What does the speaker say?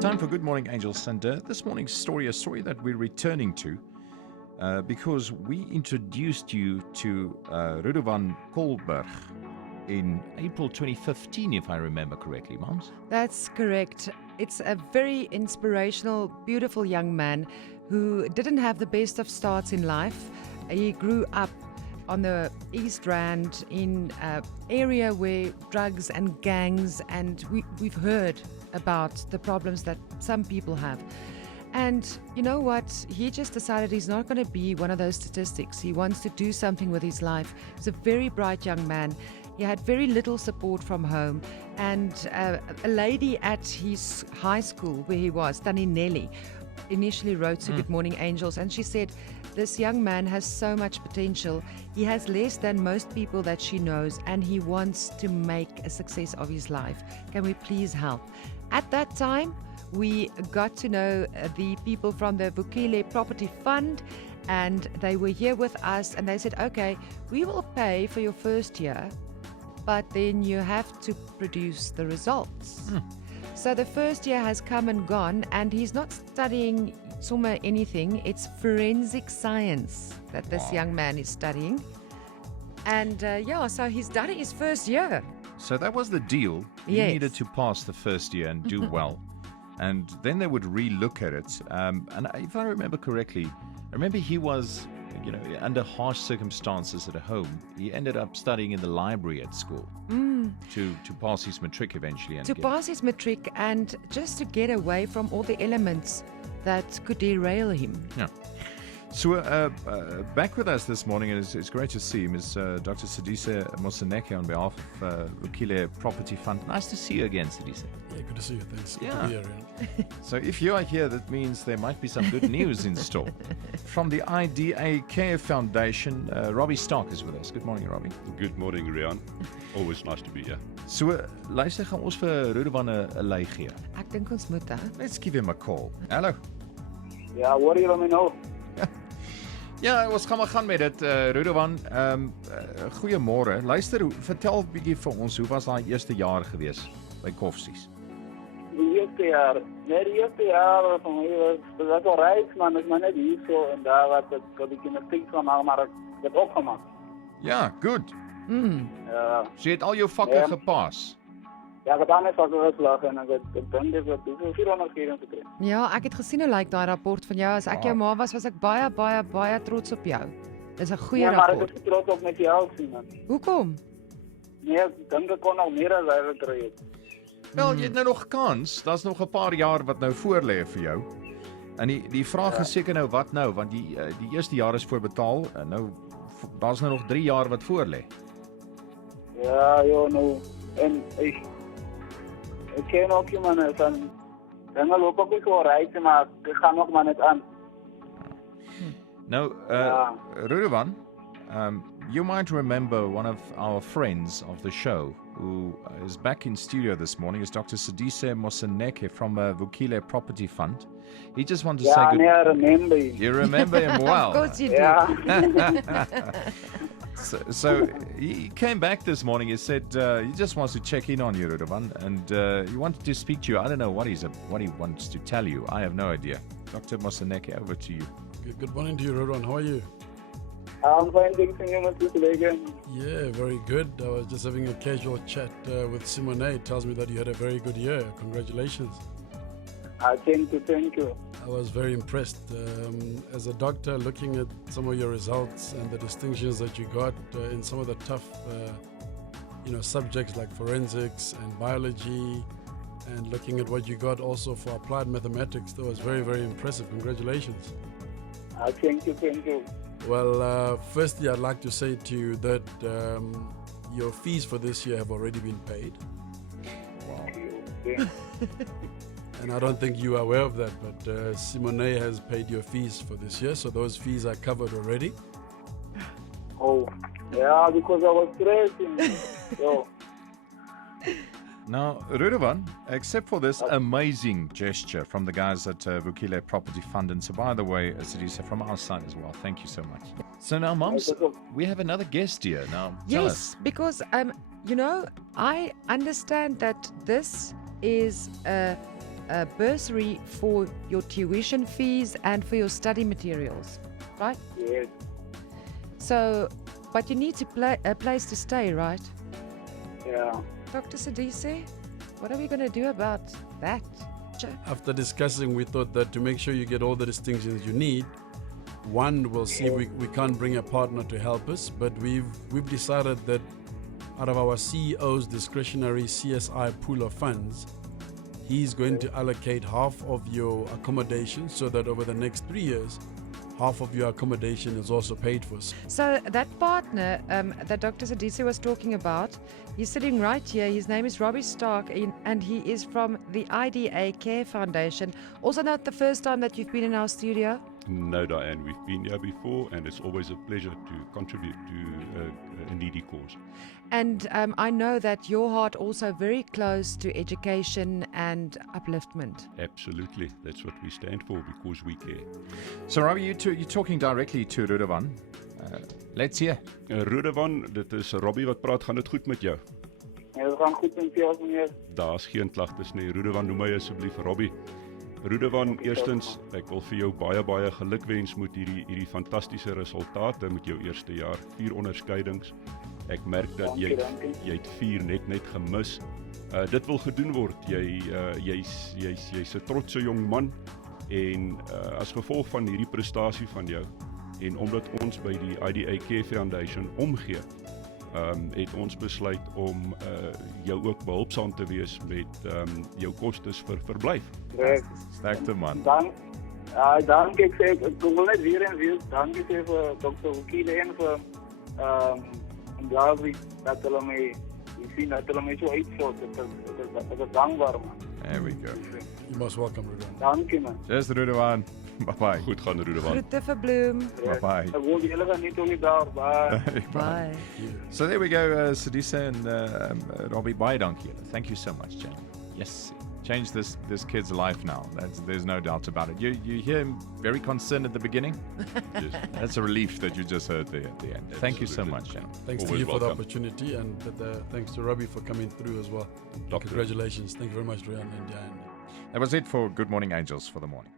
Time for Good Morning Angels, and this morning's story, a story that we're returning to because we introduced you to Rudovan Kohlberg in April 2015, if I remember correctly, Moms. That's correct. It's a very inspirational, beautiful young man who didn't have the best of starts in life. He grew up on the East Rand in an area where drugs and gangs, and we've heard about the problems that some people have. And you know what? He just decided he's not going to be one of those statistics. He wants to do something with his life. He's a very bright young man. He had very little support from home. And a lady at his high school where he was, Tannie Nelly, initially wrote to Good Morning Angels, and she said, this young man has so much potential. He has less than most people that she knows, and he wants to make a success of his life. Can we please help? At that time, we got to know the people from the Vukile Property Fund, and they were here with us, and they said, okay, we will pay for your first year, but then you have to produce the results. So the first year has come and gone, and he's not studying anything. It's forensic science that this young man is studying. And so he's done his first year. So that was the deal. You Yes. needed to pass the first year and do well. And then they would re-look at it. And if I remember correctly, I remember he was, under harsh circumstances at home. He ended up studying in the library at school to pass his matric eventually. And To pass his matric and just to get away from all the elements that could derail him. Yeah. So back with us this morning, and it's great to see him, is Dr. Sidise Moseneke on behalf of Vukile Property Fund. Nice to see you again, Sidise. Yeah, good to see you. Thanks. Good Yeah. to be here, Rian. So if you are here, that means there might be some good news in store. From the IDA Care Foundation, Robbie Stark is with us. Good morning, Robbie. Good morning, Rian. Always nice to be here. So luister, gaan ons vir Rudovan 'n lei gee. Ek dink ons moet, hè? Let's give him a call. Hallo. Ja, hoor jy wat my nou? Ja, ons gaan maar gaan met dit. Rudovan, goeiemôre. Luister, vertel 'n bietjie vir ons, hoe was daai eerste jaar gewees by Koffsies? Die eerste jaar van my was al reis, man, is maar net hier so en daar wat ek 'n bietjie mistakes van maak, maar ek het opgemaak. Ja, goed. Ja, So jy het al jou vakke gepas. ja, ek het aan my vakke geslaag en ek dink dit wat hoeveel 400 keer gekry. Ja, ek het gesien hoe lyk daai rapport van jou. As ek jou ma was ek baie trots op jou. Dis 'n goeie Ja, maar ek rapport. is trots op met jou sien, man. Hoekom? Nee, ek dink ek kon nog meer as hy gekry het. Wel, jy het nou nog kans. Daar's nog 'n paar jaar wat nou voor lê vir jou. En die vraag is seker nou wat nou, want die eerste jaar is voorbetaal en nou daar's nou nog 3 jaar wat voor lê. Ja, joh, nou, en ek ken ook iemand van, dan loop ook wel reis, maar ek gaan nog maar net aan. Now, Yeah. Rudovan, you might remember one of our friends of the show who is back in studio this morning is Dr. Sidise Moseneke from Vukile Property Fund. He just wanted to say Ja, good. nee, I remember you. You remember him well. Of course you do. Ja. So he came back this morning. He said he just wants to check in on you, Rudovan, and he wanted to speak to you. I don't know what he wants to tell you. I have no idea. Dr. Moseneke, over to you. Good morning to you, Rian. How are you? I'm fine, thanks, and you must be today. Yeah, very good. I was just having a casual chat with Simone. It tells me that you had a very good year. Congratulations. Thank you. I was very impressed. As a doctor, looking at some of your results and the distinctions that you got in some of the tough, subjects like forensics and biology, and looking at what you got also for applied mathematics, that was very, very impressive. Congratulations. Thank you. Well, firstly, I'd like to say to you that your fees for this year have already been paid. Yeah. And I don't think you are aware of that, but Simone has paid your fees for this year, so those fees are covered already. Oh, yeah, because I was stressing. So, Now, Rudovan, except for this amazing gesture from the guys at Vukile Property Fund, and so by the way, Sidise, from our side as well, thank you so much. So now, Mums, we have another guest here. Now, tell us. Yes, because I understand that this is a a bursary for your tuition fees and for your study materials, right? Yes. So, but you need a place to stay, right? Yeah. Dr. Sidise, what are we going to do about that? After discussing, we thought that to make sure you get all the distinctions you need, one, we'll see if we can't bring a partner to help us, but we've decided that out of our CEO's discretionary CSI pool of funds, he's going to allocate half of your accommodation so that over the next 3 years, half of your accommodation is also paid for. So that partner that Dr. Sidise was talking about, he's sitting right here. His name is Robbie Stark, and he is from the IDA Care Foundation. Also not the first time that you've been in our studio. No, Diane, we've been here before, and it's always a pleasure to contribute to a needy cause. And I know that your heart also very close to education and upliftment. Absolutely, that's what we stand for, because we care. So, Robbie, you're talking directly to Rudavan. Let's hear. Rudavan, dit is Robbie wat praat, gaan dit goed met jou? Het gaat goed met jou, meneer. Daar's geen klagtes nie. Rudavan, noem my asseblief Robbie. Rudavan, eerstens, ek wil vir jou baie gelukwens met hierdie fantastiese resultate met jou eerste jaar, 4 onderskeidings. Ek merk dat jy het 4 net gemis. Dit wil gedoen word. Jy's 'n trotse jong man, en as gevolg van hierdie prestasie van jou, en omdat ons by die IDA Care Foundation omgee, het ons besluit om jou ook behulpsaam te wees met jou kostes vir verblyf. Sterkte, man. Dankie, ek wil net weer en weer dankie sê vir Dr. Wukile en vir Gavi, dat hulle my sien, dat hulle my so uitvoer. Ek is dankbaar, man. There we go. You're most welcome, Rudavan. Dankie, man. Cheers, Rudavan. Bye-bye. Goed gaan, Rudavan. Groete vir Bloem. Bye-bye. Ek wil die hele gaan niet ook daar. Bye. Bye. So there we go, Sidise and Robbie. Bye, donkey. Thank you so much, Jen. Yes, change this kid's life now. There's no doubt about it. You hear him very concerned at the beginning. Yes. That's a relief that you just heard there at the end. Thank you so much, Jen. Thanks to Always you for the welcome. opportunity, and thanks to Robbie for coming through as well. Doctor. Congratulations. Thank you very much, Rian and Diane. That was it for Good Morning Angels for the morning.